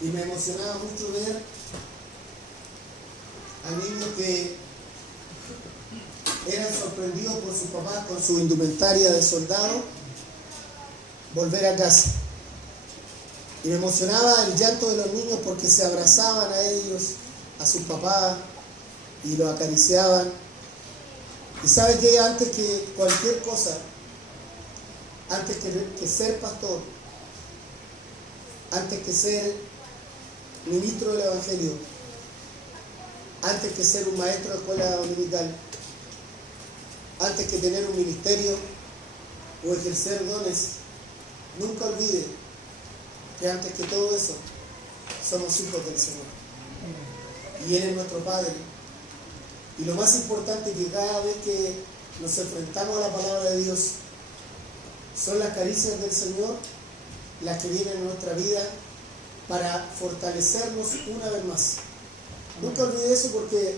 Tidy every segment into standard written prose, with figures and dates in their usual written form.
Y me emocionaba mucho ver a niños que eran sorprendidos por sus papás con su indumentaria de soldado volver a casa. Y me emocionaba el llanto de los niños porque se abrazaban a ellos, a sus papás, y los acariciaban. Y sabe que antes que cualquier cosa, antes que ser pastor, antes que ser ministro del Evangelio, antes que ser un maestro de escuela dominical, antes que tener un ministerio o ejercer dones, nunca olvide que antes que todo eso somos hijos del Señor y Él es nuestro Padre. Y lo más importante es que cada vez que nos enfrentamos a la palabra de Dios, son las caricias del Señor las que vienen en nuestra vida para fortalecernos una vez más. Nunca olvide eso, porque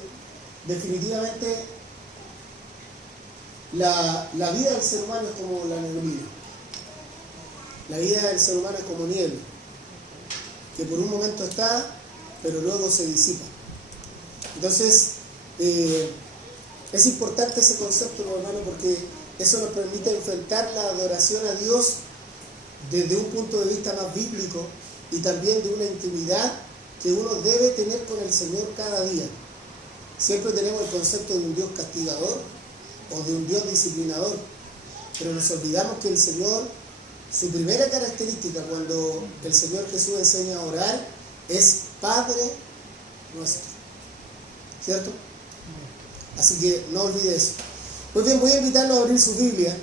definitivamente la vida del ser humano es como la neblina. La vida del ser humano es como niebla, que por un momento está, pero luego se disipa. Entonces, es importante ese concepto, hermano, porque eso nos permite enfrentar la adoración a Dios desde un punto de vista más bíblico y también de una intimidad que uno debe tener con el Señor cada día. Siempre tenemos el concepto de un Dios castigador o de un Dios disciplinador, pero nos olvidamos que el Señor, su primera característica cuando el Señor Jesús enseña a orar es Padre nuestro, ¿cierto? Así que no olvide eso. Pues bien, voy a invitarlo a abrir su Biblia.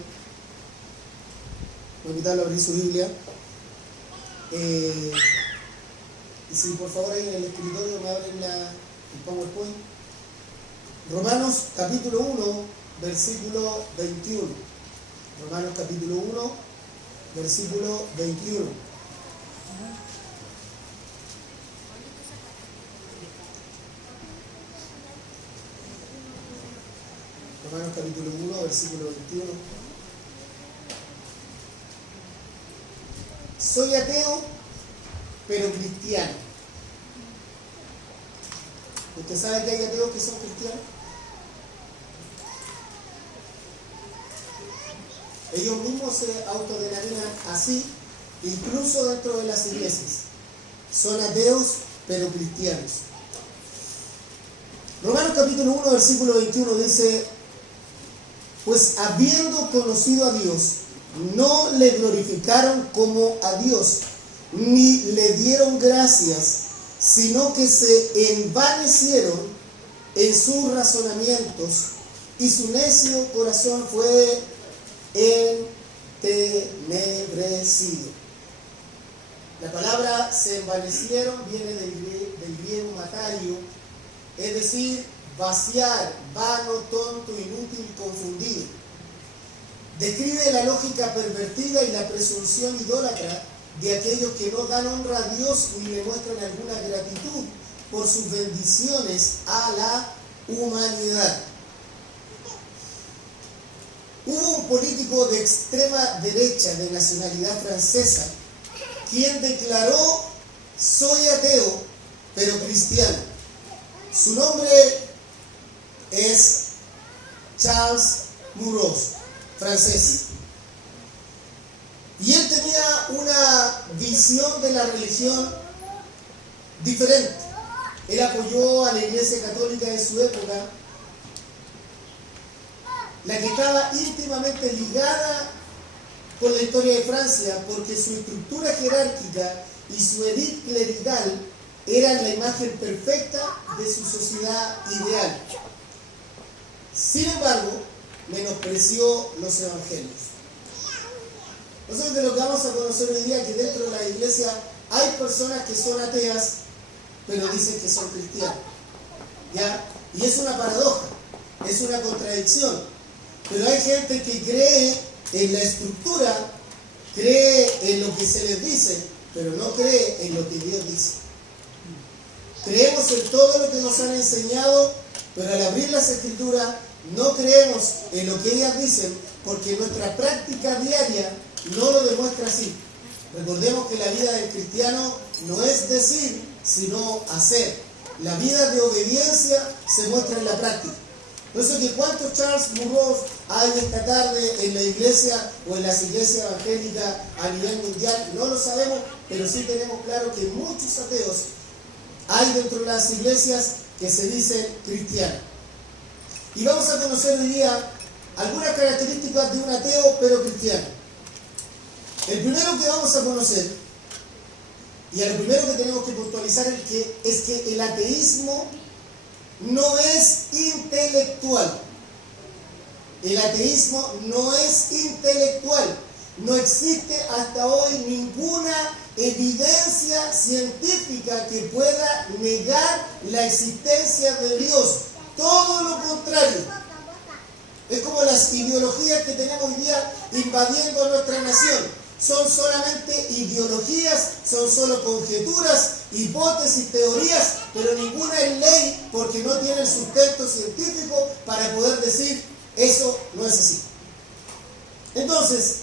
Y si por favor ahí en el escritorio me abren el PowerPoint. Romanos capítulo 1, versículo 21. Romanos capítulo 1, versículo 21. Romanos capítulo 1, versículo 21. Soy ateo, pero cristiano. ¿Usted sabe que hay ateos que son cristianos? Ellos mismos se autodenominan así, incluso dentro de las iglesias. Son ateos, pero cristianos. Romanos capítulo 1, versículo 21 dice: pues habiendo conocido a Dios, no le glorificaron como a Dios, ni le dieron gracias, sino que se envanecieron en sus razonamientos, y su necio corazón fue entenebrecido. La palabra se envanecieron viene del griego matario, es decir, vaciar, vano, tonto, inútil, confundido. Describe la lógica pervertida y la presunción idólatra de aquellos que no dan honra a Dios ni le muestran alguna gratitud por sus bendiciones a la humanidad. Hubo un político de extrema derecha de nacionalidad francesa quien declaró: soy ateo, pero cristiano. Su nombre es Charles Maurras, francés. Y él tenía una visión de la religión diferente. Él apoyó a la Iglesia Católica de su época, la que estaba íntimamente ligada con la historia de Francia, porque su estructura jerárquica y su élite clerical eran la imagen perfecta de su sociedad ideal. Sin embargo, menospreció los evangelios. Nosotros de lo que vamos a conocer hoy día, que dentro de la iglesia hay personas que son ateas, pero dicen que son cristianos, ¿ya? Y es una paradoja, es una contradicción. Pero hay gente que cree en la estructura, cree en lo que se les dice, pero no cree en lo que Dios dice. Creemos en todo lo que nos han enseñado, pero al abrir las escrituras no creemos en lo que ellas dicen, porque nuestra práctica diaria no lo demuestra así. Recordemos que la vida del cristiano no es decir, sino hacer. La vida de obediencia se muestra en la práctica. Por eso que cuántos Charles Murrow hay esta tarde en la iglesia o en las iglesias evangélicas a nivel mundial, no lo sabemos, pero sí tenemos claro que muchos ateos hay dentro de las iglesias que se dicen cristianos. Y vamos a conocer hoy día algunas características de un ateo pero cristiano. El primero que vamos a conocer, y a lo primero que tenemos que puntualizar es que el ateísmo no es intelectual. El ateísmo no es intelectual. No existe hasta hoy ninguna evidencia científica que pueda negar la existencia de Dios. Todo lo contrario. Es como las ideologías que tenemos hoy día invadiendo nuestra nación. Son solamente ideologías, son solo conjeturas, hipótesis, teorías, pero ninguna es ley porque no tienen sustento científico para poder decir eso no es así. Entonces,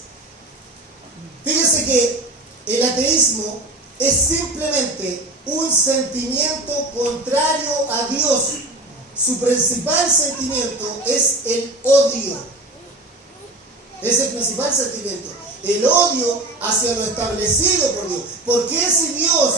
fíjense que el ateísmo es simplemente un sentimiento contrario a Dios. Su principal sentimiento es el odio. Es el principal sentimiento. El odio hacia lo establecido por Dios. ¿Por qué si Dios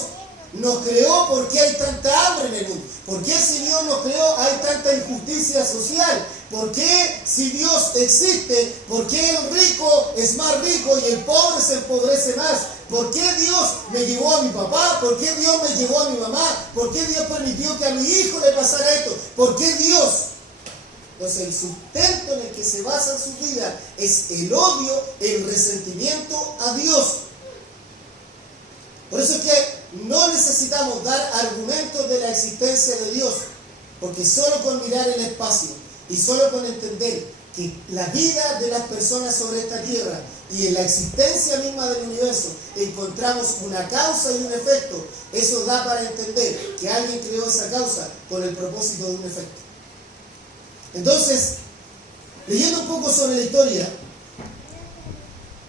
nos creó, por qué hay tanta hambre en el mundo? ¿Por qué si Dios nos creó hay tanta injusticia social? ¿Por qué si Dios existe, por qué el rico es más rico y el pobre se empobrece más? ¿Por qué Dios me llevó a mi papá? ¿Por qué Dios me llevó a mi mamá? ¿Por qué Dios permitió que a mi hijo le pasara esto? ¿Por qué Dios? Entonces el sustento en el que se basa su vida es el odio, el resentimiento a Dios. Por eso es que no necesitamos dar argumentos de la existencia de Dios, porque solo con mirar el espacio y solo con entender que la vida de las personas sobre esta tierra y en la existencia misma del universo encontramos una causa y un efecto, eso da para entender que alguien creó esa causa con el propósito de un efecto. Entonces, leyendo un poco sobre la historia,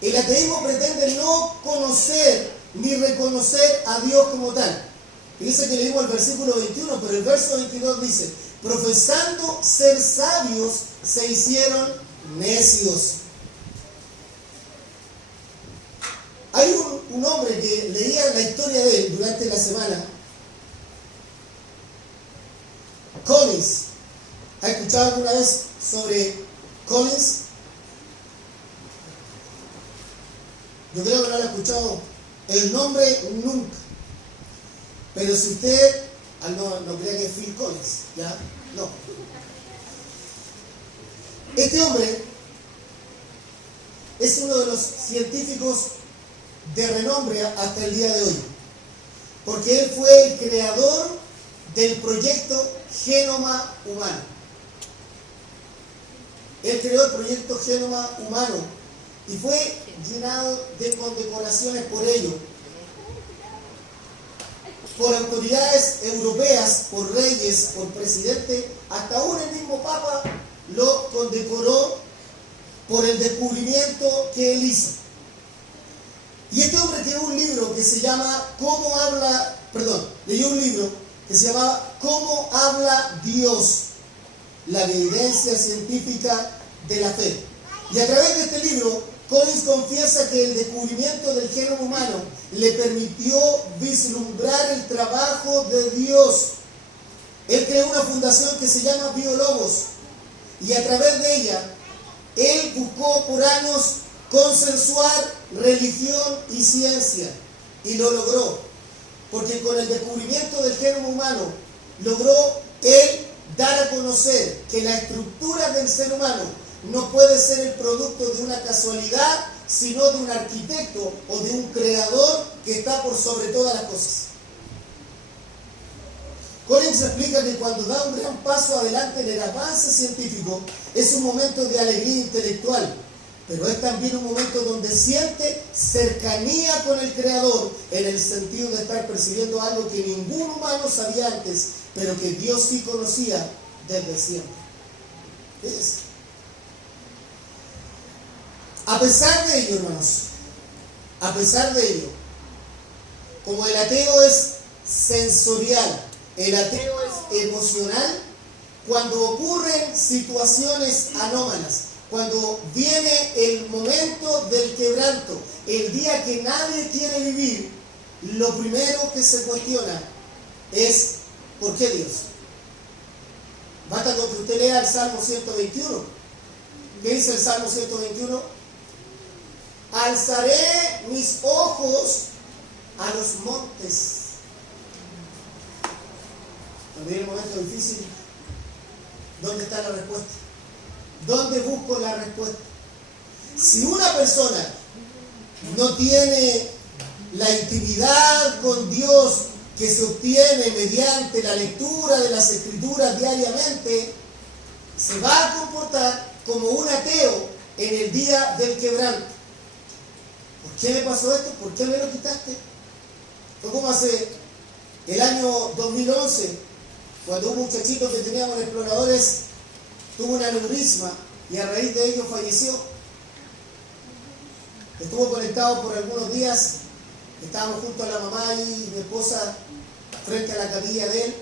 el ateísmo pretende no conocer ni reconocer a Dios como tal. Fíjense que leímos el versículo 21, pero el verso 22 dice: profesando ser sabios, se hicieron necios. Hay un hombre que leía la historia de él durante la semana, Collins. ¿Ha escuchado alguna vez sobre Collins? Yo creo que no lo ha escuchado el nombre nunca. Pero si usted no crea que es Phil Collins, ¿ya? No. Este hombre es uno de los científicos de renombre hasta el día de hoy, porque él fue el creador del proyecto Genoma Humano. Él creó el proyecto Genoma Humano y fue llenado de condecoraciones por ello, por autoridades europeas, por reyes, por presidentes, hasta aún el mismo Papa lo condecoró por el descubrimiento que él hizo. Y este hombre creó un libro que se llama leyó un libro que se llamaba ¿Cómo habla Dios? La evidencia científica de la fe. Y a través de este libro, Collins confiesa que el descubrimiento del genoma humano le permitió vislumbrar el trabajo de Dios. Él creó una fundación que se llama Biologos, y a través de ella, él buscó por años consensuar religión y ciencia, y lo logró, porque con el descubrimiento del genoma humano, logró él dar a conocer que la estructura del ser humano no puede ser el producto de una casualidad, sino de un arquitecto o de un creador que está por sobre todas las cosas. Collins explica que cuando da un gran paso adelante en el avance científico, es un momento de alegría intelectual, pero es también un momento donde siente cercanía con el Creador, en el sentido de estar percibiendo algo que ningún humano sabía antes, pero que Dios sí conocía desde siempre. Fíjense. A pesar de ello, hermanos, a pesar de ello, como el ateo es sensorial, el ateo es emocional, cuando ocurren situaciones anómalas, cuando viene el momento del quebranto, el día que nadie quiere vivir, lo primero que se cuestiona es ¿por qué Dios? Basta con que usted lea el Salmo 121. ¿Qué dice el Salmo 121? Alzaré mis ojos a los montes. Cuando viene el momento difícil, ¿dónde está la respuesta? ¿Dónde busco la respuesta? Si una persona no tiene la intimidad con Dios que se obtiene mediante la lectura de las Escrituras diariamente, se va a comportar como un ateo en el día del quebranto. ¿Por qué me pasó esto? ¿Por qué me lo quitaste? Fue como hace el año 2011, cuando un muchachito que teníamos en Exploradores tuvo un aneurisma y a raíz de ello falleció. Estuvo conectado por algunos días, estábamos junto a la mamá y mi esposa frente a la camilla de él,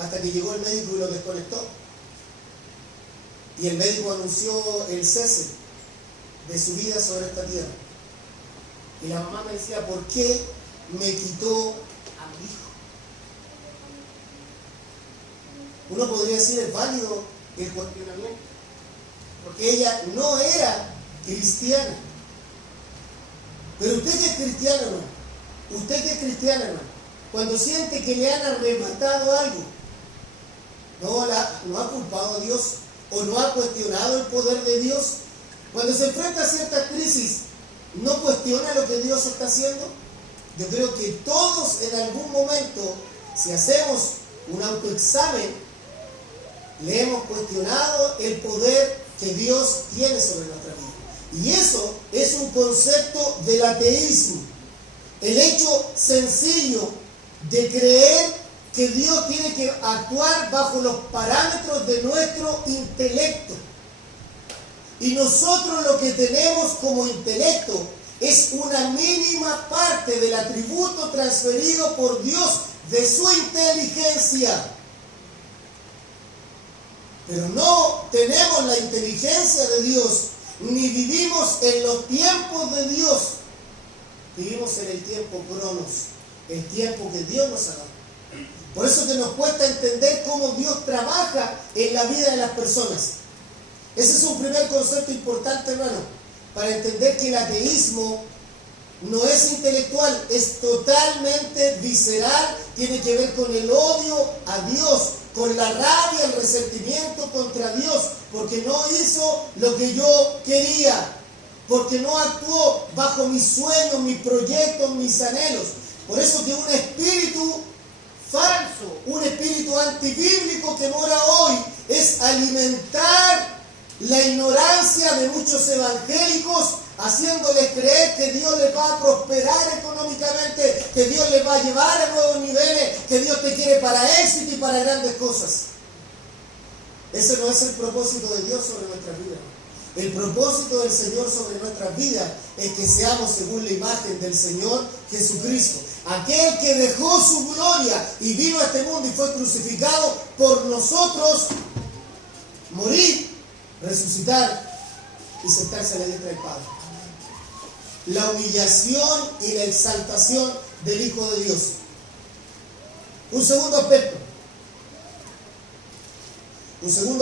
hasta que llegó el médico y lo desconectó. Y el médico anunció el cese de su vida sobre esta tierra. Y la mamá me decía, ¿por qué me quitó a mi hijo? Uno podría decir, es válido el cuestionamiento, porque ella no era cristiana. Pero usted que es cristiano, hermano, usted que es cristiano, hermano, cuando siente que le han arrebatado algo, no ha culpado a Dios o no ha cuestionado el poder de Dios. Cuando se enfrenta a ciertas crisis, ¿no cuestiona lo que Dios está haciendo? Yo creo que todos en algún momento, si hacemos un autoexamen, le hemos cuestionado el poder que Dios tiene sobre nuestra vida. Y eso es un concepto del ateísmo. El hecho sencillo de creer que Dios tiene que actuar bajo los parámetros de nuestro intelecto. Y nosotros lo que tenemos como intelecto es una mínima parte del atributo transferido por Dios de su inteligencia. Pero no tenemos la inteligencia de Dios, ni vivimos en los tiempos de Dios. Vivimos en el tiempo cronos, el tiempo que Dios nos ha dado. Por eso que nos cuesta entender cómo Dios trabaja en la vida de las personas. Ese es un primer concepto importante, hermano, para entender que el ateísmo no es intelectual, es totalmente visceral, tiene que ver con el odio a Dios, con la rabia, el resentimiento contra Dios, porque no hizo lo que yo quería, porque no actuó bajo mis sueños, mis proyectos, mis anhelos. Por eso que un espíritu falso, un espíritu antibíblico que mora hoy, es alimentar la ignorancia de muchos evangélicos, haciéndoles creer que Dios les va a prosperar económicamente, que Dios les va a llevar a nuevos niveles, que Dios te quiere para éxito y para grandes cosas. Ese no es el propósito de Dios sobre nuestras vidas. El propósito del Señor sobre nuestras vidas es que seamos según la imagen del Señor Jesucristo. Aquel que dejó su gloria y vino a este mundo y fue crucificado por nosotros, morir, resucitar y sentarse a la diestra del Padre. La humillación y la exaltación del Hijo de Dios. Un segundo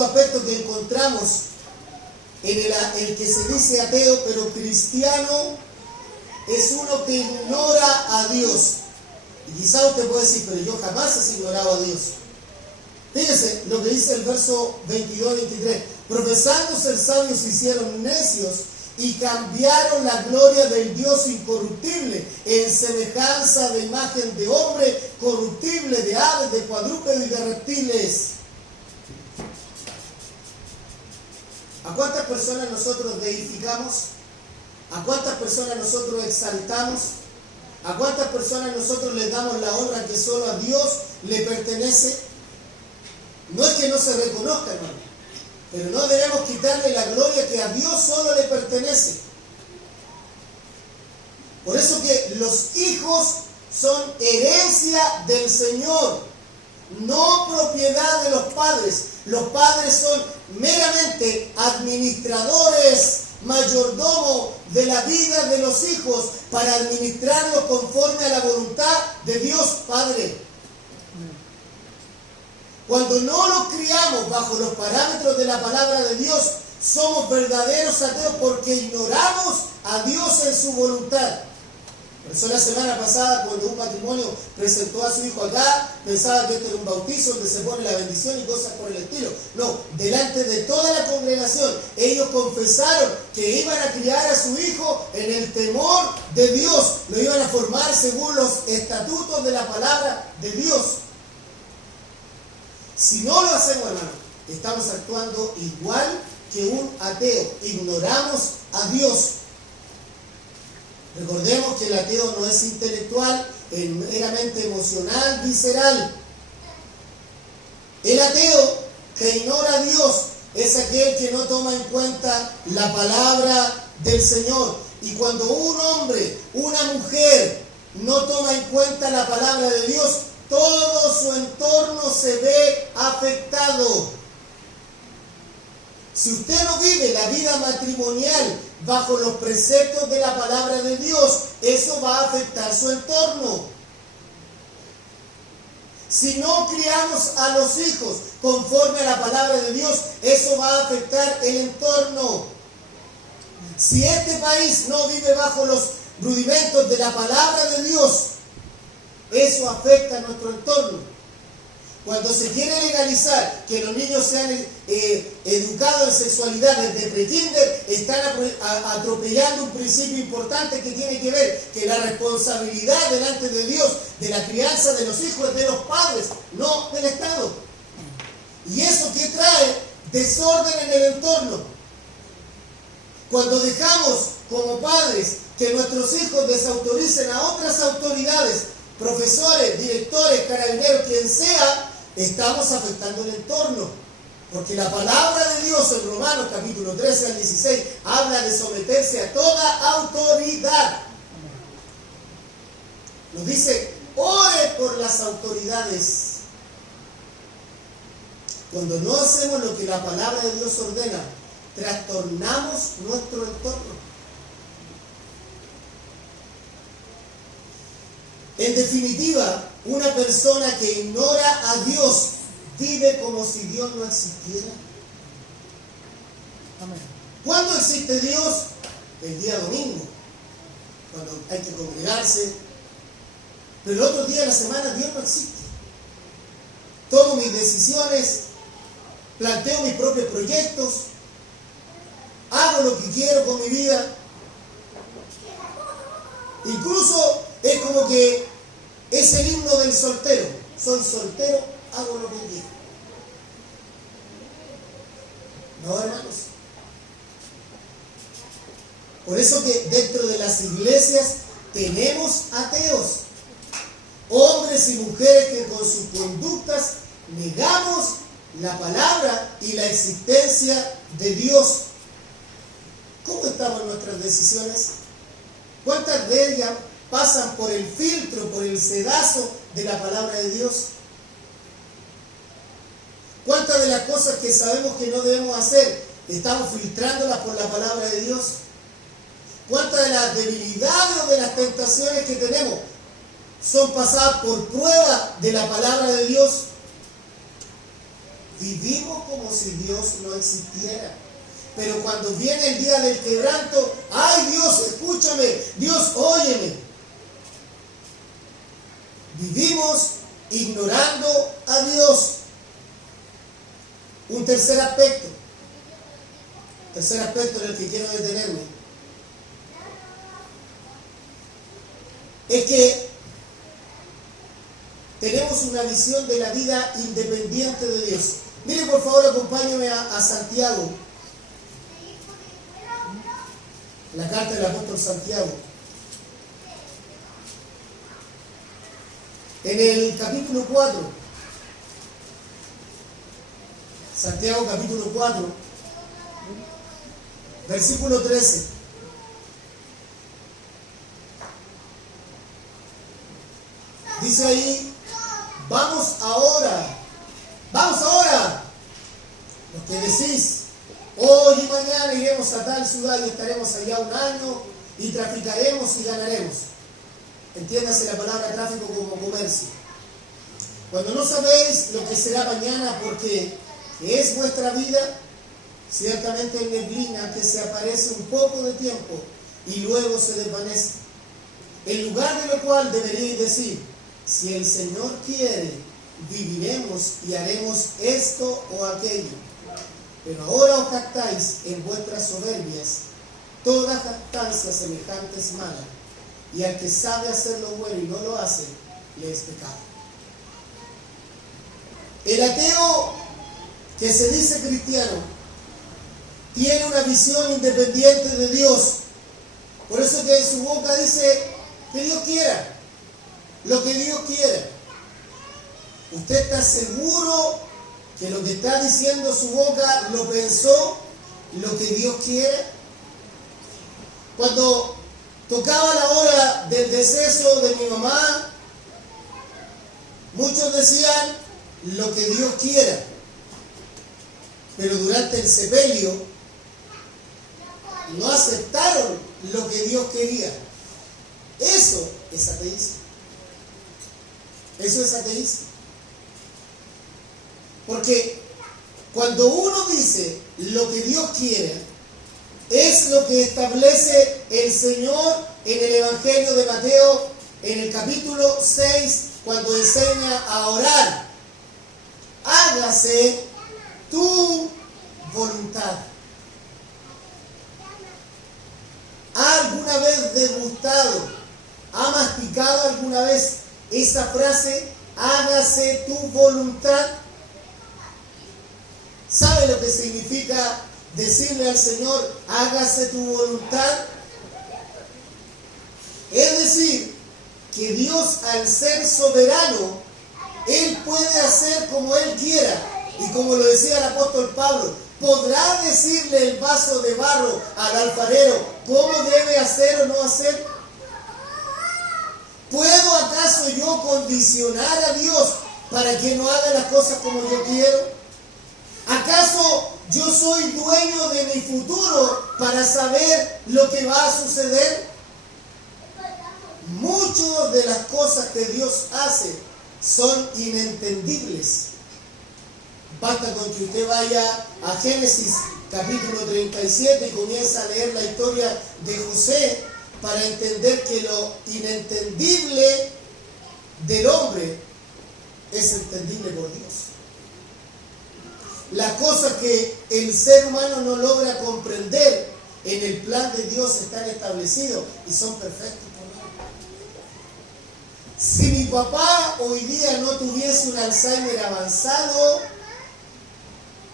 aspecto que encontramos en el que se dice ateo pero cristiano es uno que ignora a Dios. Y quizá usted puede decir, pero yo jamás he ignorado a Dios. Fíjese lo que dice el verso 22-23. Profesando ser sabios se hicieron necios y cambiaron la gloria del Dios incorruptible en semejanza de imagen de hombre corruptible, de aves, de cuadrúpedos y de reptiles. ¿A cuántas personas nosotros deificamos? ¿A cuántas personas nosotros exaltamos? ¿A cuántas personas nosotros les damos la honra que solo a Dios le pertenece? No es que no se reconozca, hermano, pero no debemos quitarle la gloria que a Dios solo le pertenece. Por eso que los hijos son herencia del Señor, no propiedad de los padres. Los padres son meramente administradores, mayordomos de la vida de los hijos para administrarlos conforme a la voluntad de Dios Padre. Cuando no los criamos bajo los parámetros de la palabra de Dios, somos verdaderos ateos porque ignoramos a Dios en su voluntad. Por eso la semana pasada, cuando un matrimonio presentó a su hijo acá, pensaba que esto era un bautizo donde se pone la bendición y cosas por el estilo. No, delante de toda la congregación, ellos confesaron que iban a criar a su hijo en el temor de Dios. Lo iban a formar según los estatutos de la palabra de Dios. Si no lo hacemos, hermano, estamos actuando igual que un ateo. Ignoramos a Dios. Recordemos que el ateo no es intelectual, es meramente emocional, visceral. El ateo que ignora a Dios es aquel que no toma en cuenta la palabra del Señor. Y cuando un hombre, una mujer, no toma en cuenta la palabra de Dios, todo su entorno se ve afectado. Si usted no vive la vida matrimonial bajo los preceptos de la palabra de Dios, eso va a afectar su entorno. Si no criamos a los hijos conforme a la palabra de Dios, eso va a afectar el entorno. Si este país no vive bajo los rudimentos de la palabra de Dios, eso afecta a nuestro entorno. Cuando se quiere legalizar que los niños sean educados en sexualidad desde prekinder, están atropellando un principio importante que tiene que ver que la responsabilidad delante de Dios de la crianza de los hijos es de los padres, no del Estado. ¿Y eso qué trae? Desorden en el entorno. Cuando dejamos como padres que nuestros hijos desautoricen a otras autoridades, profesores, directores, carabineros, quien sea, estamos afectando el entorno. Porque la palabra de Dios en Romanos capítulo 13 al 16 habla de someterse a toda autoridad. Nos dice, ore por las autoridades. Cuando no hacemos lo que la palabra de Dios ordena, trastornamos nuestro entorno. En definitiva, una persona que ignora a Dios vive como si Dios no existiera. Amén. ¿Cuándo existe Dios? El día domingo, cuando hay que congregarse. Pero el otro día de la semana Dios no existe. Tomo mis decisiones, planteo mis propios proyectos, hago lo que quiero con mi vida. Incluso es como que es el himno del soltero. Soy soltero, hago lo que quiero. No, hermanos. Por eso que dentro de las iglesias tenemos ateos. Hombres y mujeres que con sus conductas negamos la palabra y la existencia de Dios. ¿Cómo estamos en nuestras decisiones? ¿Cuántas de ellas pasan por el filtro, por el sedazo de la palabra de Dios? ¿Cuántas de las cosas que sabemos que no debemos hacer estamos filtrándolas por la palabra de Dios? ¿Cuántas de las debilidades o de las tentaciones que tenemos son pasadas por prueba de la palabra de Dios? Vivimos como si Dios no existiera. Pero cuando viene el día del quebranto, ¡ay Dios, escúchame! ¡Dios, óyeme! Vivimos ignorando a Dios. Un tercer aspecto en el que quiero detenerme, es que tenemos una visión de la vida independiente de Dios. Mire, por favor, acompáñame a Santiago. La carta del apóstol Santiago. En el capítulo 4, Santiago capítulo 4, versículo 13. Dice ahí, vamos ahora. Lo que decís, hoy y mañana iremos a tal ciudad y estaremos allá un año y traficaremos y ganaremos. Entiéndase la palabra tráfico como comercio. Cuando no sabéis lo que será mañana porque es vuestra vida, ciertamente en neblina que se aparece un poco de tiempo y luego se desvanece. En lugar de lo cual deberíais decir, si el Señor quiere, viviremos y haremos esto o aquello. Pero ahora os jactáis en vuestras soberbias. Toda jactancia semejante es mala, y al que sabe hacer lo bueno y no lo hace, le es pecado. El ateo que se dice cristiano tiene una visión independiente de Dios. Por eso que en su boca dice que Dios quiera, lo que Dios quiera. ¿Usted está seguro que lo que está diciendo su boca lo pensó, lo que Dios quiere? Cuando tocaba la hora del deceso de mi mamá, muchos decían lo que Dios quiera. Pero durante el sepelio no aceptaron lo que Dios quería. Eso es ateísmo. Eso es ateísmo. Porque cuando uno dice lo que Dios quiere, es lo que establece el Señor en el Evangelio de Mateo, en el capítulo 6, cuando enseña a orar. Hágase tu voluntad. ¿Ha alguna vez degustado, ha masticado alguna vez esa frase, hágase tu voluntad? ¿Sabe lo que significa decirle al Señor, hágase tu voluntad? Es decir, que Dios, al ser soberano, Él puede hacer como Él quiera. Y como lo decía el apóstol Pablo, ¿podrá decirle el vaso de barro al alfarero cómo debe hacer o no hacer? ¿Puedo acaso yo condicionar a Dios para que no haga las cosas como yo quiero? ¿Acaso yo soy dueño de mi futuro para saber lo que va a suceder? Muchas de las cosas que Dios hace son inentendibles. Basta con que usted vaya a Génesis capítulo 37 y comienza a leer la historia de José para entender que lo inentendible del hombre es entendible por Dios. Las cosas que el ser humano no logra comprender en el plan de Dios están establecidos y son perfectos por Él. Si mi papá hoy día no tuviese un Alzheimer avanzado,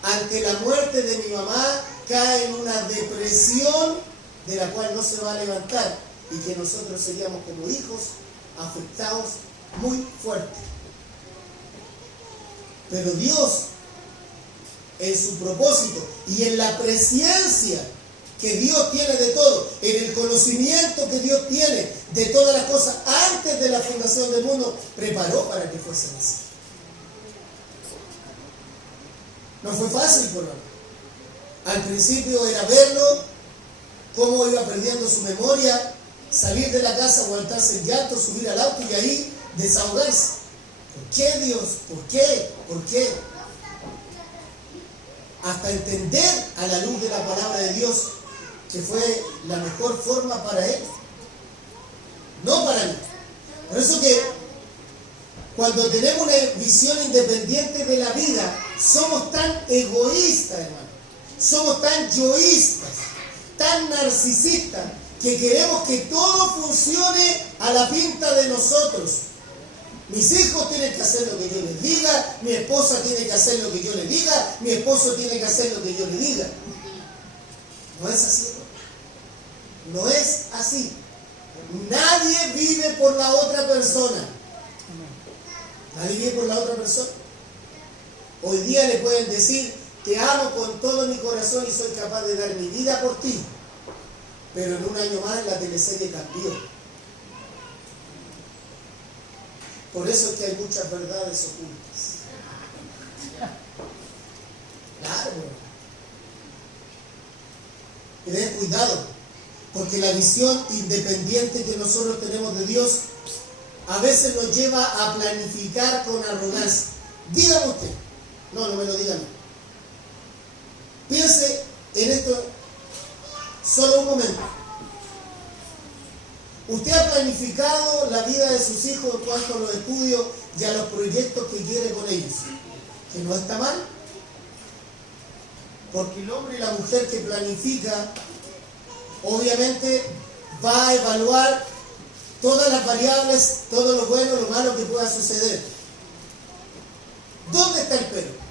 ante la muerte de mi mamá cae en una depresión de la cual no se va a levantar y que nosotros seríamos como hijos afectados muy fuerte. Pero Dios, en su propósito y en la presciencia que Dios tiene de todo, en el conocimiento que Dios tiene de todas las cosas antes de la fundación del mundo, preparó para que fuesen así. No fue fácil por él. Al principio era verlo, cómo iba perdiendo su memoria, salir de la casa, aguantarse el llanto, subir al auto y ahí desahogarse. ¿Por qué, Dios? ¿Por qué? ¿Por qué? Hasta entender a la luz de la palabra de Dios que fue la mejor forma para él, no para mí. Por eso que cuando tenemos una visión independiente de la vida, somos tan egoístas, hermano. Somos tan yoístas, tan narcisistas, que queremos que todo funcione a la pinta de nosotros. Mis hijos tienen que hacer lo que yo les diga, mi esposa tiene que hacer lo que yo le diga, mi esposo tiene que hacer lo que yo le diga. No es así, ¿no? No es así. Nadie vive por la otra persona. Nadie vive por la otra persona. Hoy día le pueden decir, te amo con todo mi corazón y soy capaz de dar mi vida por ti. Pero en un año más la teleserie cambió. Por eso es que hay muchas verdades ocultas. Claro. Y ten cuidado, porque la visión independiente que nosotros tenemos de Dios a veces nos lleva a planificar con arrogancia. Dígame usted. No me lo diga a mí. Piense en esto solo un momento. Usted ha planificado la vida de sus hijos en cuanto a los estudios y a los proyectos que quiere con ellos. Que no está mal. Porque el hombre y la mujer que planifica, obviamente va a evaluar todas las variables, todo lo bueno, lo malo que pueda suceder. ¿Dónde está el pero?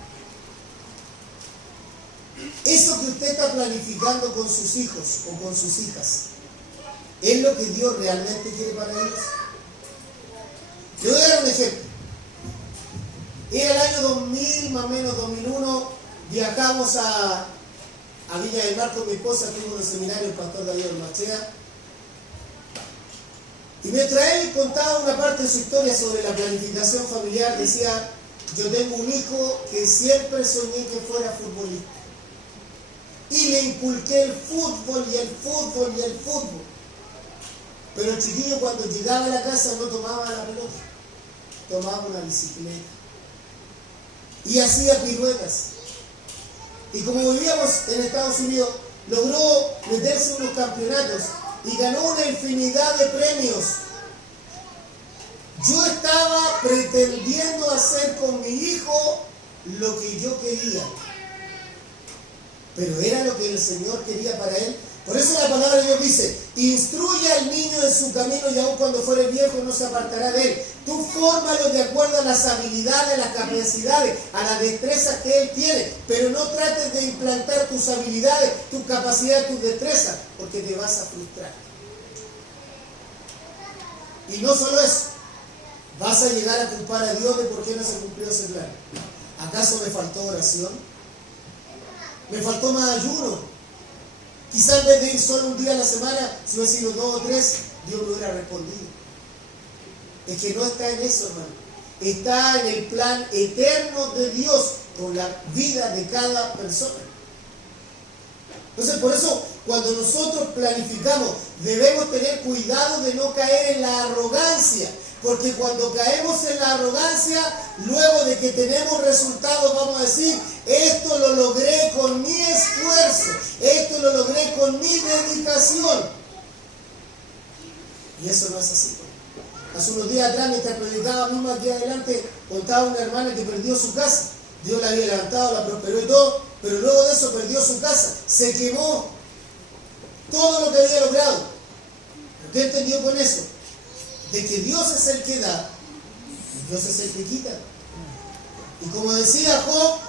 Eso que usted está planificando con sus hijos o con sus hijas, ¿es lo que Dios realmente quiere para ellos? Le voy a dar un ejemplo. En el año 2000, más o menos 2001, viajamos a Viña del Mar con mi esposa, fuimos en el seminario el pastor David Machea. Y mientras él contaba una parte de su historia sobre la planificación familiar, decía: yo tengo un hijo que siempre soñé que fuera futbolista. Y le inculqué el fútbol y el fútbol y el fútbol. Pero el chiquillo cuando llegaba a la casa no tomaba la pelota, tomaba una bicicleta. Y hacía piruetas. Y como vivíamos en Estados Unidos, logró meterse en unos campeonatos y ganó una infinidad de premios. Yo estaba pretendiendo hacer con mi hijo lo que yo quería, pero era lo que el Señor quería para él. Por eso la palabra de Dios dice: instruye al niño en su camino y aun cuando fuere viejo no se apartará de él. Tú fórmalo de acuerdo a las habilidades, a las capacidades, a las destrezas que él tiene, pero no trates de implantar tus habilidades, tus capacidades, tus destrezas, porque te vas a frustrar. Y no solo eso, vas a llegar a culpar a Dios de por qué no se cumplió ese plan. ¿Acaso me faltó oración? ¿Me faltó más ayuno? Quizás en vez de ir solo un día a la semana, si hubiera sido 2 o 3, Dios me hubiera respondido. Es que no está en eso, hermano. Está en el plan eterno de Dios con la vida de cada persona. Entonces, por eso, cuando nosotros planificamos, debemos tener cuidado de no caer en la arrogancia. Porque cuando caemos en la arrogancia, luego de que tenemos resultados, vamos a decir: esto lo logré con mi esfuerzo, esto lo logré con mi dedicación. Y eso no es así. Hace unos días atrás, mientras predicaba mismo aquí adelante, contaba una hermana que perdió su casa. Dios la había levantado, la prosperó y todo, pero luego de eso perdió su casa. Se quemó todo lo que había logrado. ¿Usted entendió con eso? De que Dios es el que da, y Dios es el que quita. Y como decía Job,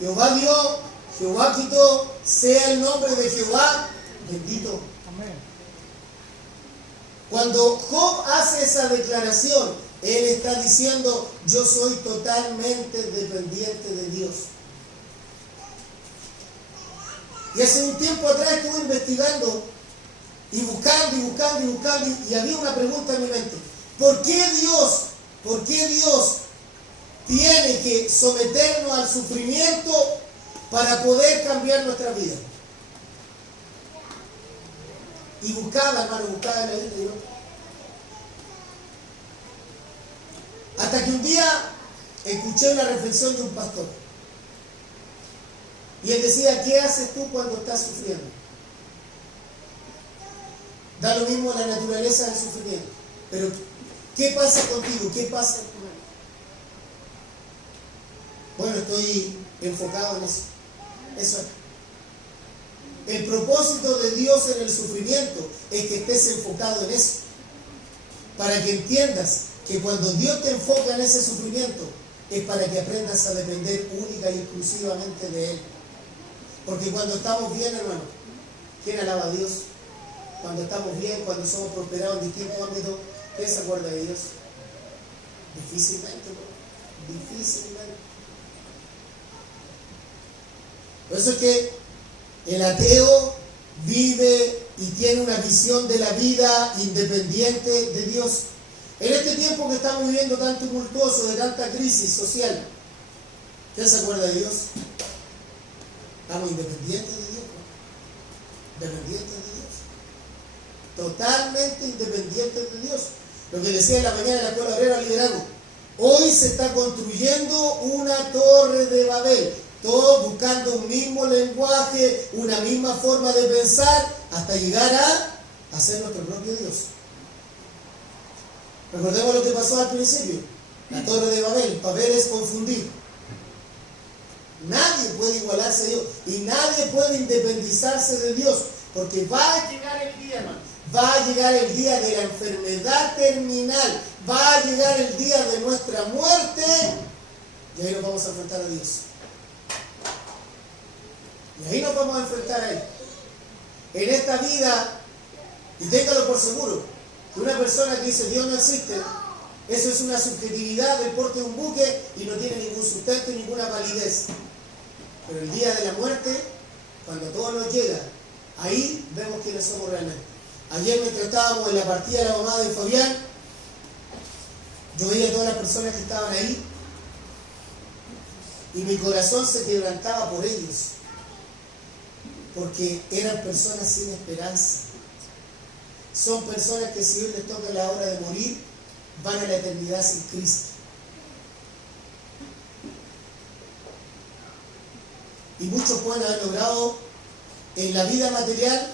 Jehová dio, Jehová quitó, sea el nombre de Jehová bendito. Amén. Cuando Job hace esa declaración, él está diciendo: yo soy totalmente dependiente de Dios. Y hace un tiempo atrás estuve investigando y buscando, y había una pregunta en mi mente: ¿por qué Dios tiene que someternos al sufrimiento para poder cambiar nuestra vida? Y buscaba, hermano, buscaba en la Biblia, ¿no? Hasta que un día escuché una reflexión de un pastor. Y él decía: ¿qué haces tú cuando estás sufriendo? Da lo mismo la naturaleza del sufrimiento. Pero, ¿qué pasa contigo? ¿Qué pasa en tu mente? Bueno, estoy enfocado en eso. Eso es. El propósito de Dios en el sufrimiento es que estés enfocado en eso. Para que entiendas que cuando Dios te enfoca en ese sufrimiento, es para que aprendas a depender única y exclusivamente de Él. Porque cuando estamos bien, hermano, ¿quién alaba a Dios? Cuando estamos bien, cuando somos prosperados en distintos ámbitos, ¿quién se acuerda de Dios? Difícilmente, ¿no? Difícilmente. Por eso es que el ateo vive y tiene una visión de la vida independiente de Dios. En este tiempo que estamos viviendo tan tumultuoso, de tanta crisis social, ¿quién se acuerda de Dios? Estamos independientes de Dios, ¿no? Dependientes de Dios. Totalmente independientes de Dios. Lo que decía en la mañana en la Escuela Obrera Liderazgo. Hoy se está construyendo una torre de Babel. Todos buscando un mismo lenguaje, una misma forma de pensar, hasta llegar a ser nuestro propio Dios. Recordemos lo que pasó al principio. La torre de Babel. Babel es confundir. Nadie puede igualarse a Dios. Y nadie puede independizarse de Dios. Porque va a llegar el día, hermano. Va a llegar el día de la enfermedad terminal. Va a llegar el día de nuestra muerte. Y ahí nos vamos a enfrentar a Dios. Y ahí nos vamos a enfrentar a Él. En esta vida, y téngalo por seguro, que una persona que dice Dios no existe, eso es una subjetividad del porte de un buque y no tiene ningún sustento y ninguna validez. Pero el día de la muerte, cuando todo nos llega, ahí vemos quiénes somos realmente. Ayer mientras estábamos en la partida de la mamá de Fabián, yo veía a todas las personas que estaban ahí y mi corazón se quebrantaba por ellos, porque eran personas sin esperanza. Son personas que si hoy les toca la hora de morir, van a la eternidad sin Cristo. Y muchos pueden haber logrado en la vida material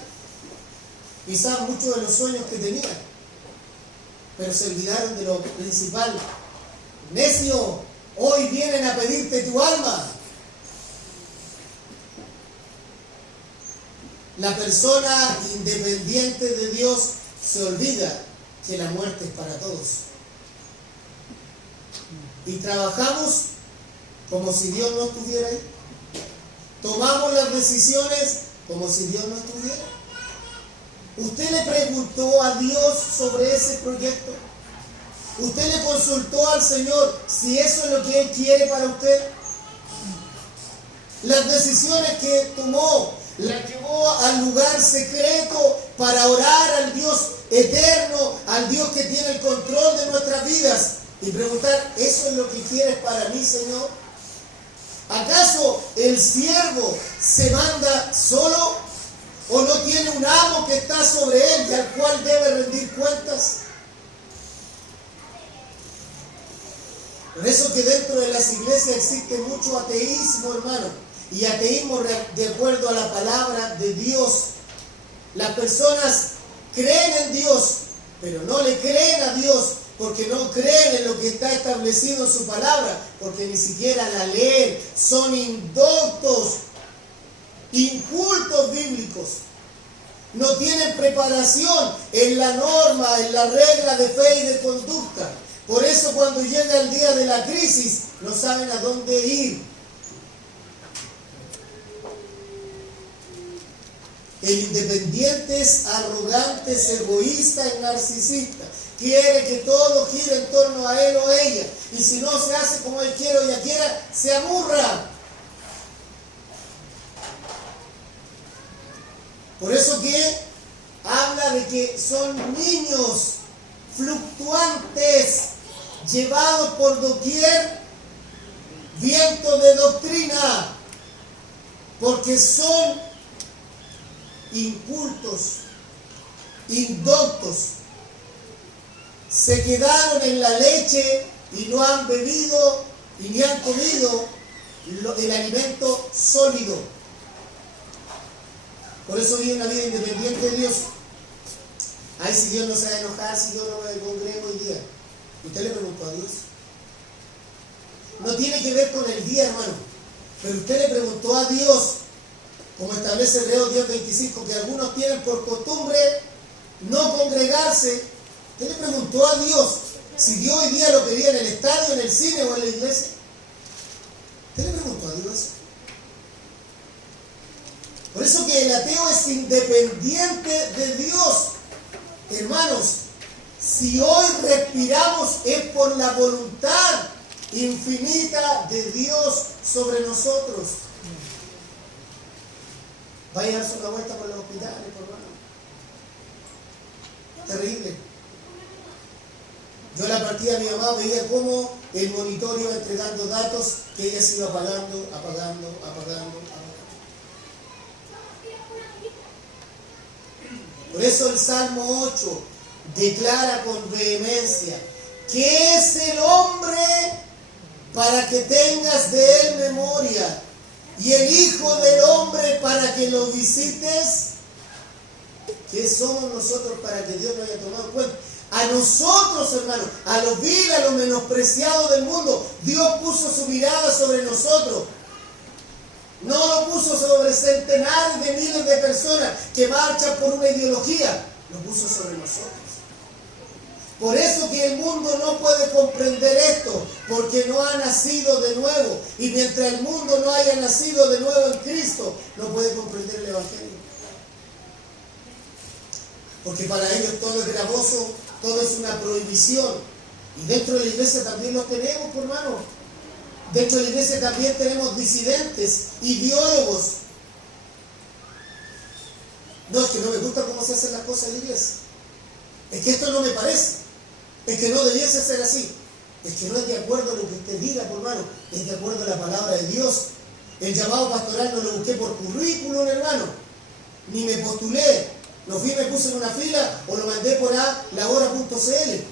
quizás muchos de los sueños que tenían, pero se olvidaron de lo principal. Necio, hoy vienen a pedirte tu alma. La persona independiente de Dios se olvida que la muerte es para todos. Y trabajamos como si Dios no estuviera ahí. Tomamos las decisiones como si Dios no estuviera. ¿Usted le preguntó a Dios sobre ese proyecto? ¿Usted le consultó al Señor si eso es lo que Él quiere para usted? Las decisiones que tomó las llevó al lugar secreto para orar al Dios eterno, al Dios que tiene el control de nuestras vidas y preguntar, ¿eso es lo que quieres para mí, Señor? ¿Acaso el siervo se manda solo o no tiene un amo que está sobre él y al cual debe rendir cuentas? Por eso que dentro de las iglesias existe mucho ateísmo, hermano, y ateísmo de acuerdo a la palabra de Dios. Las personas creen en Dios, pero no le creen a Dios porque no creen en lo que está establecido en su palabra, porque ni siquiera la leen. Son indoctos, incultos bíblicos. No tienen preparación en la norma, en la regla de fe y de conducta. Por eso cuando llega el día de la crisis, no saben a dónde ir. El independiente es arrogante, es egoísta, es narcisista. Quiere que todo gire en torno a él o ella. Y si no se hace como él quiere o ella quiera, se amurra. Por eso que habla de que son niños fluctuantes, llevados por doquier viento de doctrina, porque son incultos, indoctos, se quedaron en la leche y no han bebido y ni han comido el alimento sólido. Por eso vive una vida independiente de Dios. Ay, si Dios no se va a enojar, si yo no me congrego hoy día. ¿Usted le preguntó a Dios? No tiene que ver con el día, hermano, pero usted le preguntó a Dios, como establece Hebreos 10:25, que algunos tienen por costumbre no congregarse. Usted le preguntó a Dios si Dios hoy día lo quería en el estadio, en el cine o en la iglesia. Usted le preguntó a Dios. Por eso que el ateo es independiente de Dios. Hermanos, si hoy respiramos es por la voluntad infinita de Dios sobre nosotros. Vaya a darse una vuelta por los hospitales, por hermano. Terrible. Yo a la partida de mi mamá veía cómo el monitor iba entregando datos que ella se iba apagando. Por eso el Salmo 8 declara con vehemencia: ¿qué es el hombre para que tengas de él memoria? Y el Hijo del Hombre para que lo visites. ¿Qué somos nosotros para que Dios nos haya tomado en cuenta? A nosotros, hermanos, a los viles, a los menospreciados del mundo, Dios puso su mirada sobre nosotros. No lo puso sobre centenares de miles de personas que marchan por una ideología. Lo puso sobre nosotros. Por eso que el mundo no puede comprender esto, porque no ha nacido de nuevo. Y mientras el mundo no haya nacido de nuevo en Cristo, no puede comprender el Evangelio. Porque para ellos todo es gravoso, todo es una prohibición. Y dentro de la iglesia también lo tenemos, hermano. Dentro de la iglesia también tenemos disidentes, ideólogos. No, es que no me gusta cómo se hacen las cosas en la iglesia. Es que esto no me parece. Es que no debiese ser así. Es que no es de acuerdo a lo que usted diga, hermano. Es de acuerdo a la palabra de Dios. El llamado pastoral no lo busqué por currículum, hermano. Ni me postulé. Lo fui y me puse en una fila o lo mandé por lahora.cl.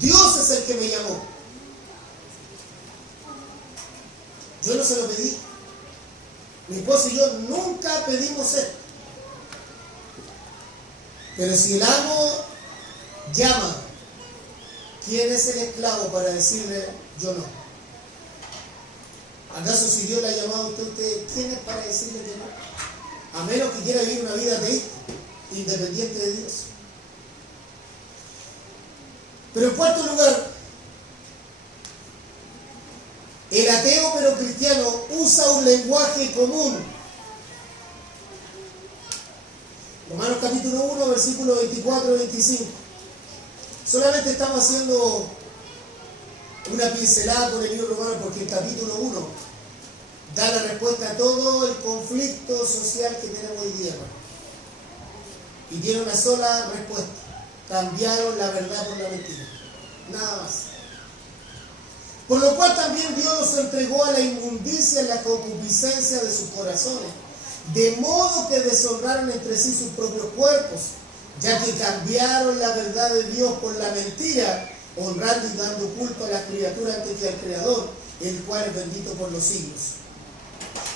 Dios es el que me llamó. Yo no se lo pedí. Mi esposo y yo nunca pedimos esto. Pero si el amo llama, ¿quién es el esclavo para decirle yo no? ¿Acaso si Dios le ha llamado a usted, quién es para decirle que no? A menos que quiera vivir una vida ateísta, independiente de Dios. Pero en cuarto lugar, el ateo pero cristiano usa un lenguaje común. Romanos capítulo 1, versículos 24 y 25. Solamente estamos haciendo una pincelada con el libro romano porque el capítulo 1 da la respuesta a todo el conflicto social que tenemos hoy día. Y tiene una sola respuesta: cambiaron la verdad por la mentira. Nada más. Por lo cual también Dios los entregó a la inmundicia en la concupiscencia de sus corazones, de modo que deshonraron entre sí sus propios cuerpos, ya que cambiaron la verdad de Dios por la mentira, honrando y dando culto a la criatura antes que al Creador, el cual es bendito por los siglos.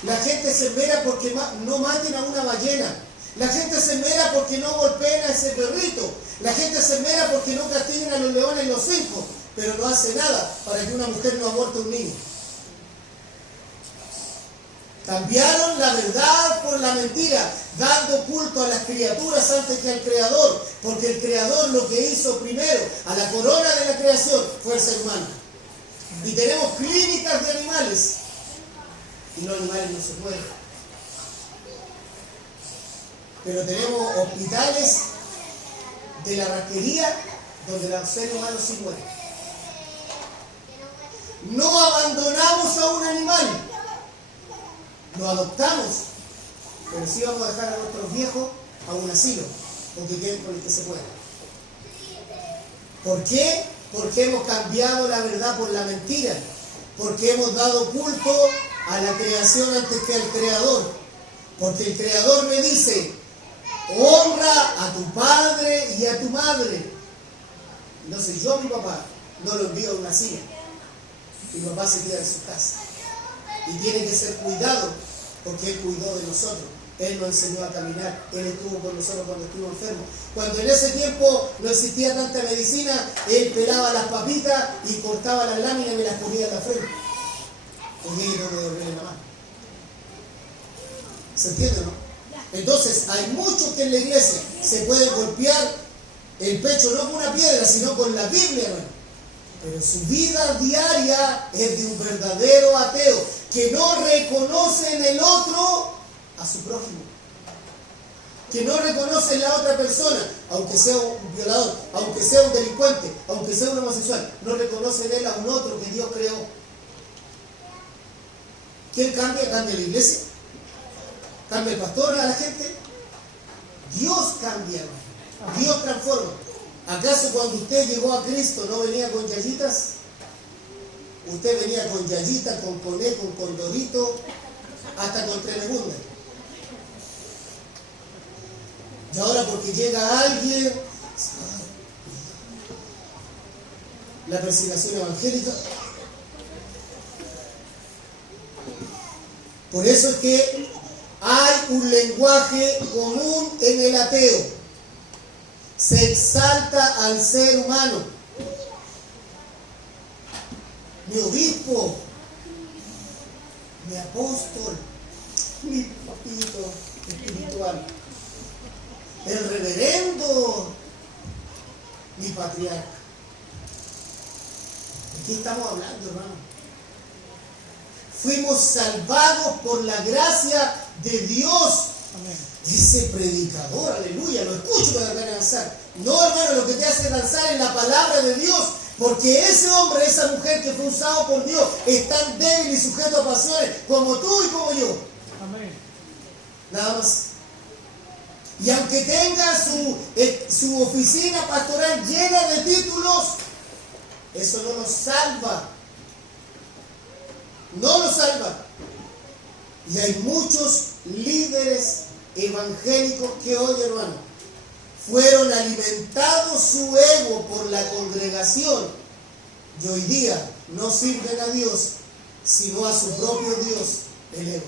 La gente se esmera porque no maten a una ballena. La gente se esmera porque no golpeen a ese perrito. La gente se esmera porque no castiguen a los leones y los circos, pero no hace nada para que una mujer no aborte a un niño. Cambiaron la verdad por la mentira, dando culto a las criaturas antes que al Creador, porque el Creador lo que hizo primero, a la corona de la creación, fue el ser humano. Y tenemos clínicas de animales, y los animales no se pueden. Pero tenemos hospitales de la rasquería donde los seres humanos sí mueren. No abandonamos a un animal, lo adoptamos, pero sí vamos a dejar a nuestros viejos a un asilo, porque queden con el que se pueda. ¿Por qué? Porque hemos cambiado la verdad por la mentira, porque hemos dado culto a la creación antes que al Creador, porque el Creador me dice: honra a tu padre y a tu madre. Entonces yo a mi papá no lo envío a una silla, mi papá se queda en su casa y tiene que ser cuidado, porque Él cuidó de nosotros, Él nos enseñó a caminar, Él estuvo con nosotros cuando estuvimos enfermos. Cuando en ese tiempo no existía tanta medicina, Él pelaba las papitas y cortaba las láminas y me las ponía en la frente, porque Él no me dolía la mano. ¿Se entiende, no? Entonces hay muchos que en la iglesia se pueden golpear el pecho no con una piedra, sino con la Biblia, hermano. Pero su vida diaria es de un verdadero ateo que no reconoce en el otro a su prójimo, que no reconoce en la otra persona, aunque sea un violador, aunque sea un delincuente, aunque sea un homosexual, no reconoce en él a un otro que Dios creó. ¿Quién cambia? ¿Cambia la iglesia? ¿Cambia el pastor a la gente? Dios cambia, Dios transforma. ¿Acaso cuando usted llegó a Cristo no venía con yayitas? Usted venía con yayita, con coné, con condorito, hasta con tremebunda. Y ahora porque llega alguien, la persignación evangélica. Por eso es que hay un lenguaje común en el ateo. Se exalta al ser humano. Mi obispo, mi apóstol, mi papito espiritual, el reverendo, mi patriarca. ¿De qué estamos hablando, hermano? Fuimos salvados por la gracia de Dios. Amén. Ese predicador, aleluya, lo escucho para danzar. No, hermano, lo que te hace danzar es la palabra de Dios. Porque ese hombre, esa mujer que fue usado por Dios, es tan débil y sujeto a pasiones como tú y como yo. Amén. Nada más. Y aunque tenga su oficina pastoral llena de títulos, eso no nos salva. No nos salva. Y hay muchos líderes evangélicos que hoy, hermano, fueron alimentados su ego por la congregación y hoy día no sirven a Dios, sino a su propio Dios, el ego.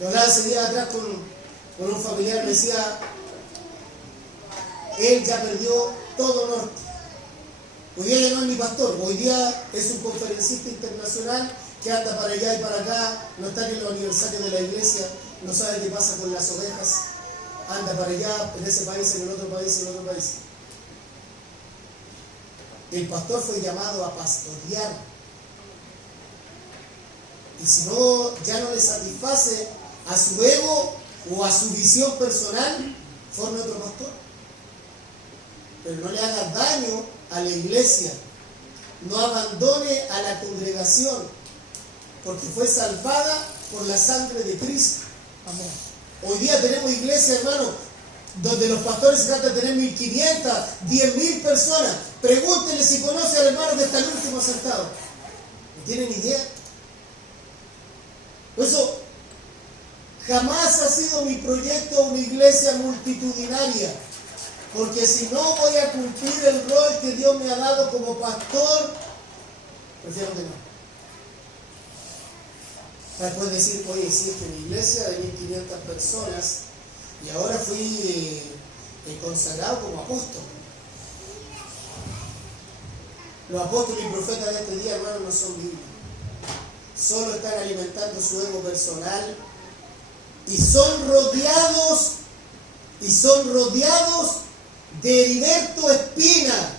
Yo hablaba ese día atrás con un familiar, me decía, él ya perdió todo norte. Hoy día ya no es mi pastor, hoy día es un conferencista internacional que anda para allá y para acá, no está en los aniversarios de la iglesia, no sabe qué pasa con las ovejas, anda para allá, en ese país, en el otro país, en el otro país. El pastor fue llamado a pastorear. Y si no, ya no le satisface a su ego o a su visión personal, forme otro pastor. Pero no le haga daño a la iglesia. No abandone a la congregación, porque fue salvada por la sangre de Cristo. Amén. Hoy día tenemos iglesia, hermano, donde los pastores se tratan de tener 1.500, 10.000 personas. Pregúntenle si conoce al hermano que está el último sentado. ¿No tienen idea? Por eso, jamás ha sido mi proyecto una iglesia multitudinaria. Porque si no voy a cumplir el rol que Dios me ha dado como pastor, prefiero que no. Puedes decir, oye, si es que mi iglesia de 1.500 personas y ahora fui consagrado como apóstol. Los apóstoles y profetas de este día, hermano, no son bíblicos. Solo están alimentando su ego personal y son rodeados de Heriberto Espina.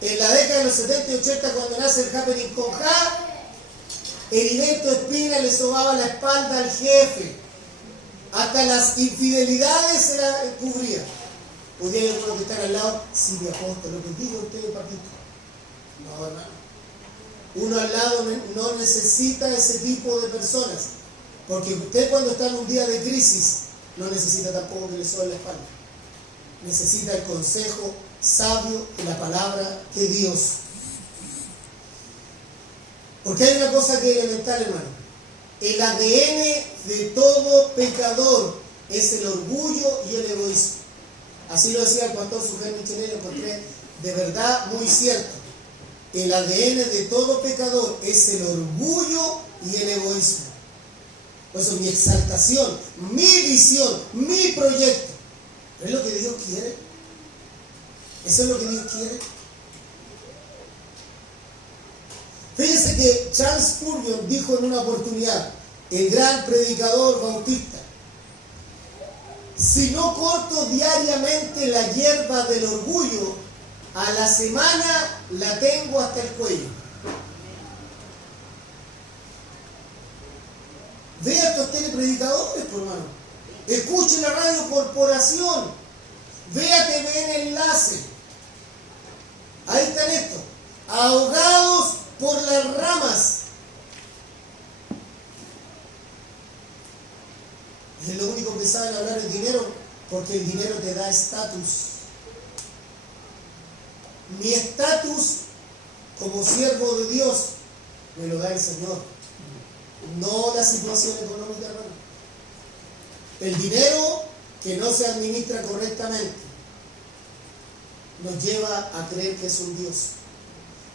En la década de los 70 y 80, cuando nace el Happening con Ja, Heriberto Espina le sobaba la espalda al jefe. Hasta las infidelidades se la cubría. Hoy día hay algunos que están al lado, sí, mi apóstol, lo que digo usted, papito. No, hermano. Uno al lado no necesita ese tipo de personas. Porque usted cuando está en un día de crisis, no necesita tampoco que le sobe la espalda. Necesita el consejo sabio de la palabra de Dios. Porque hay una cosa que es elemental, hermano. El ADN de todo pecador es el orgullo y el egoísmo. Así lo decía el pastor Sujén Michelet, lo encontré de verdad muy cierto. El ADN de todo pecador es el orgullo y el egoísmo. Por eso mi exaltación, mi visión, mi proyecto, ¿es lo que Dios quiere? ¿Eso es lo que Dios quiere? Fíjense que Charles Spurgeon dijo en una oportunidad, el gran predicador bautista, si no corto diariamente la hierba del orgullo, a la semana la tengo hasta el cuello. Vea estos telepredicadores, por hermano. Escuche la radio Corporación. Vea TV Enlace. Ahí están estos. Ahogados por las ramas. Es lo único que saben hablar del dinero, porque el dinero te da estatus. Mi estatus como siervo de Dios me lo da el Señor, no la situación económica, hermano. El dinero que no se administra correctamente nos lleva a creer que es un Dios.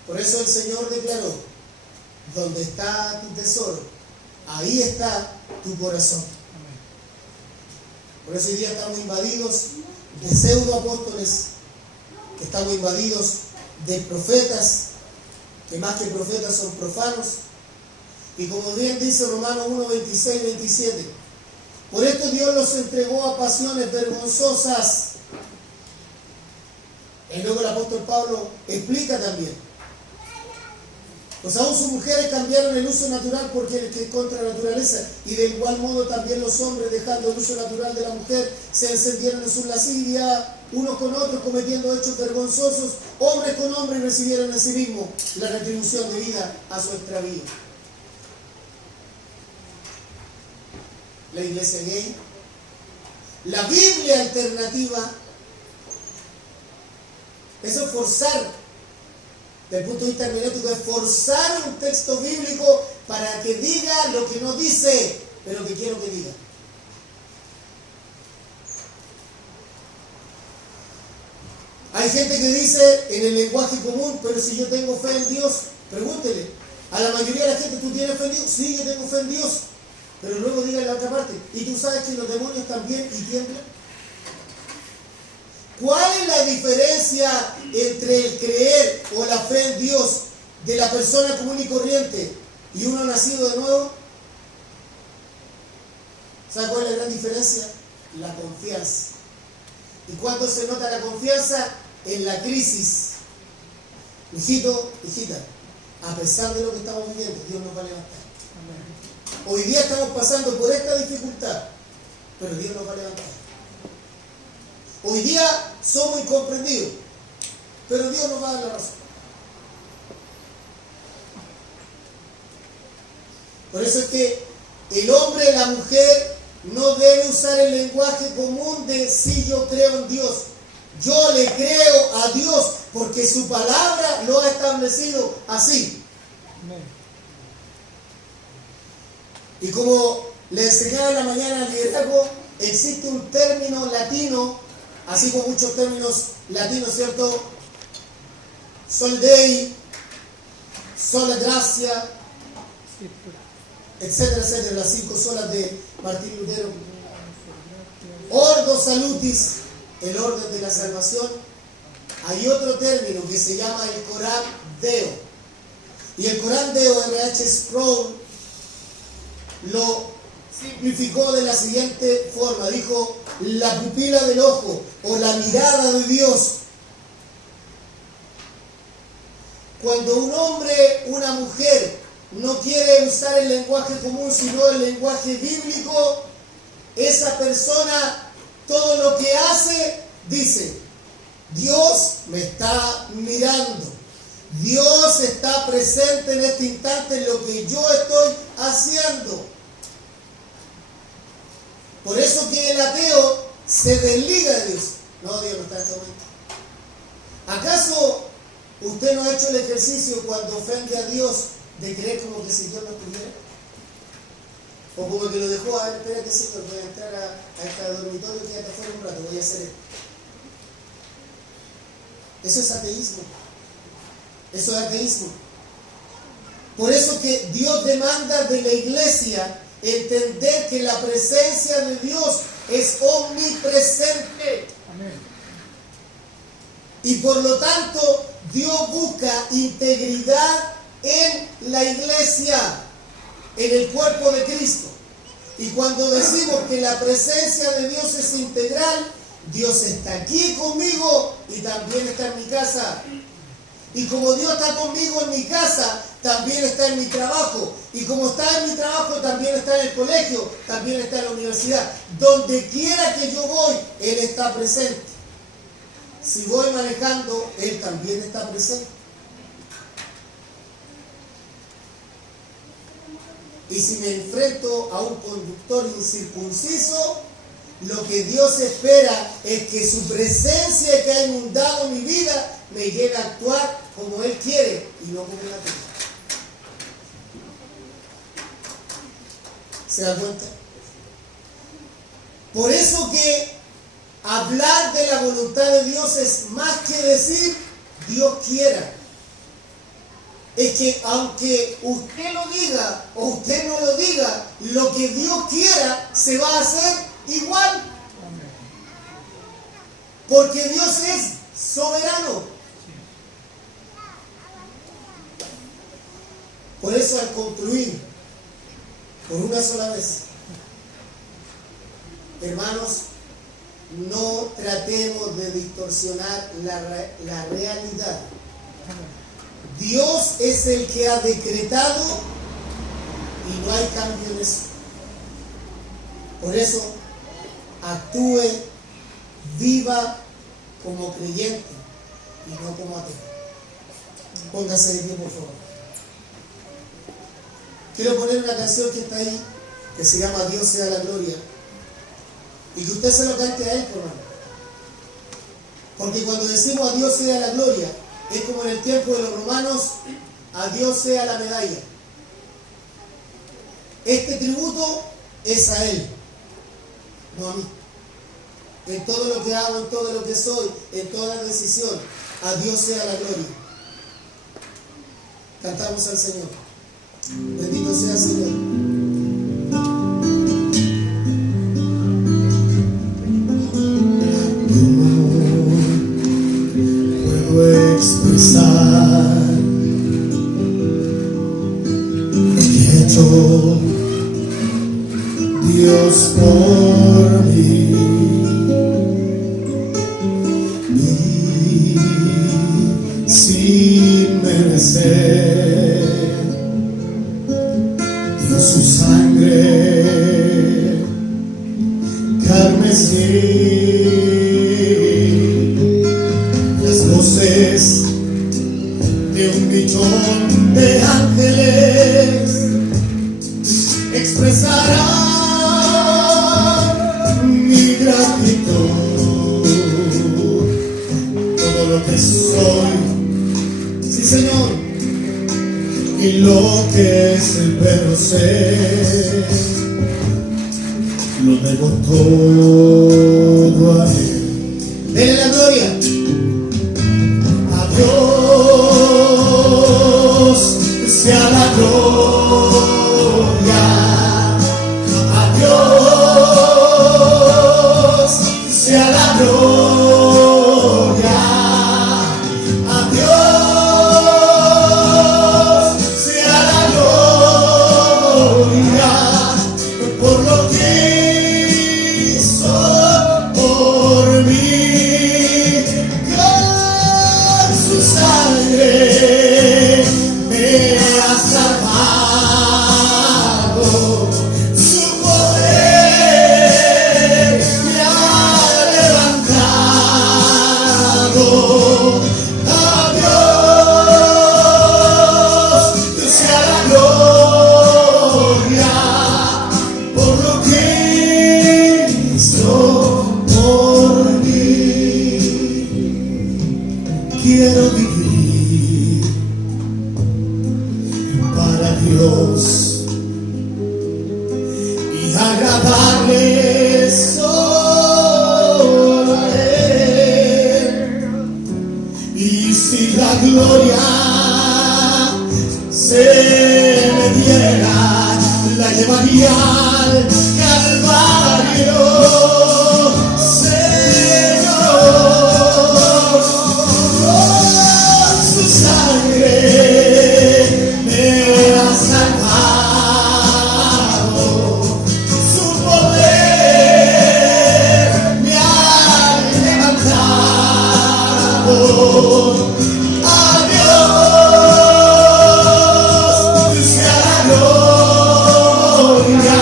Por eso el Señor declaró: donde está tu tesoro, ahí está tu corazón. Por eso hoy día estamos invadidos de pseudo apóstoles, estamos invadidos de profetas, que más que profetas son profanos. Y como bien dice Romanos 1, 26, 27, por esto Dios los entregó a pasiones vergonzosas. Es lo que el apóstol Pablo explica también. Pues aún sus mujeres cambiaron el uso natural porque es contra la naturaleza, y de igual modo también los hombres, dejando el uso natural de la mujer, se encendieron en su lascivia unos con otros, cometiendo hechos vergonzosos. Hombres con hombres recibieron en sí mismos la retribución debida a su extravío. La iglesia gay, la Biblia alternativa, eso es forzar. Desde el punto de vista hermenéutico, es forzar un texto bíblico para que diga lo que no dice, pero que quiero que diga. Hay gente que dice en el lenguaje común: pero si yo tengo fe en Dios, pregúntele. A la mayoría de la gente: ¿tú tienes fe en Dios? Sí, yo tengo fe en Dios. Pero luego diga en la otra parte: ¿y tú sabes que los demonios también y tiemblan? ¿Cuál es la diferencia entre el creer o la fe en Dios de la persona común y corriente y uno nacido de nuevo? ¿Sabe cuál es la gran diferencia? La confianza. ¿Y cuándo se nota la confianza? En la crisis. Hijito, hijita, a pesar de lo que estamos viviendo, Dios nos va a levantar. Hoy día estamos pasando por esta dificultad, pero Dios nos va a levantar. Hoy día somos incomprendidos, pero Dios nos va a dar la razón. Por eso es que el hombre y la mujer no debe usar el lenguaje común de si yo creo en Dios. Yo le creo a Dios porque su palabra lo ha establecido así. Y como le enseñaba en la mañana al liderazgo, existe un término latino, así como muchos términos latinos, ¿cierto? Sol Dei, sola gracia, etcétera, etcétera, las 5 solas de Martín Lutero. Ordo salutis, el orden de la salvación. Hay otro término que se llama el Corán Deo. Y el Corán Deo, R.H. Sproul, lo simplificó de la siguiente forma. Dijo: la pupila del ojo o la mirada de Dios. Cuando un hombre, una mujer, no quiere usar el lenguaje común, sino el lenguaje bíblico, esa persona, todo lo que hace, dice: Dios me está mirando. Dios está presente en este instante en lo que yo estoy haciendo. Por eso que el ateo se desliga de Dios. No, Dios no está en este momento. ¿Acaso usted no ha hecho el ejercicio cuando ofende a Dios de creer como que si Dios no estuviera? O como que lo dejó: a ver, espérate, Señor, voy a entrar a este dormitorio, quédate afuera un rato, voy a hacer esto. Eso es ateísmo. Eso es ateísmo. Por eso que Dios demanda de la iglesia entender que la presencia de Dios es omnipresente. Amén. Y por lo tanto, Dios busca integridad en la iglesia, en el cuerpo de Cristo. Y cuando decimos que la presencia de Dios es integral, Dios está aquí conmigo y también está en mi casa. Y como Dios está conmigo en mi casa, también está en mi trabajo. Y como está en mi trabajo, también está en el colegio, también está en la universidad. Donde quiera que yo voy, Él está presente. Si voy manejando, Él también está presente. Y si me enfrento a un conductor incircunciso, Lo que Dios espera es que su presencia que ha inundado mi vida me lleve a actuar como Él quiere y no como Él quiere. ¿Se da cuenta? Por eso que hablar de la voluntad de Dios es más que decir Dios quiera. Es que aunque usted lo diga o usted no lo diga, lo que Dios quiera se va a hacer igual. Porque Dios es soberano. Por eso al concluir, por una sola vez, hermanos, no tratemos de distorsionar la realidad. Dios es el que ha decretado y no hay cambio en eso. Por eso, actúe, viva como creyente y no como ateo. Póngase de pie, por favor. Quiero poner una canción que está ahí, que se llama Dios sea la gloria, y que usted se lo cante a Él, hermano. Porque cuando decimos a Dios sea la gloria, es como en el tiempo de los romanos, a Dios sea la medalla. Este tributo es a Él, no a mí. En todo lo que hago, en todo lo que soy, en toda decisión, a Dios sea la gloria. Cantamos al Señor. Bendito sea el Señor. Expresar lo que ha hecho Dios por mí, y sin merecer dio su sangre carmesí. Las voces de 1.000.000 de ángeles expresarán mi gratitud. Todo lo que soy, sí Señor, y lo que es el perro ser, lo debo todo a Él. Denle la gloria. Dios sea la gloria, a Dios sea la gloria, a Dios sea la gloria, por lo que hizo por mí. Su sangre me ha salvado, su poder me ha levantado. A Dios sea la gloria por lo que hizo por mí. Quiero vivir para Dios y agradarle solo a Él. Y si la gloria se me diera, la llevaría al Calvario. Su sangre me ha salvado, su poder me ha levantado. A Dios sea la gloria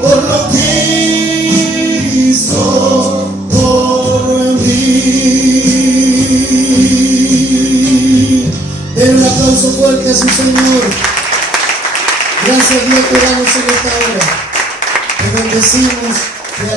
por lo que hizo por mí. Den un aplauso fuerte a su Señor. Gracias a Dios te damos en esta hora. Te bendecimos.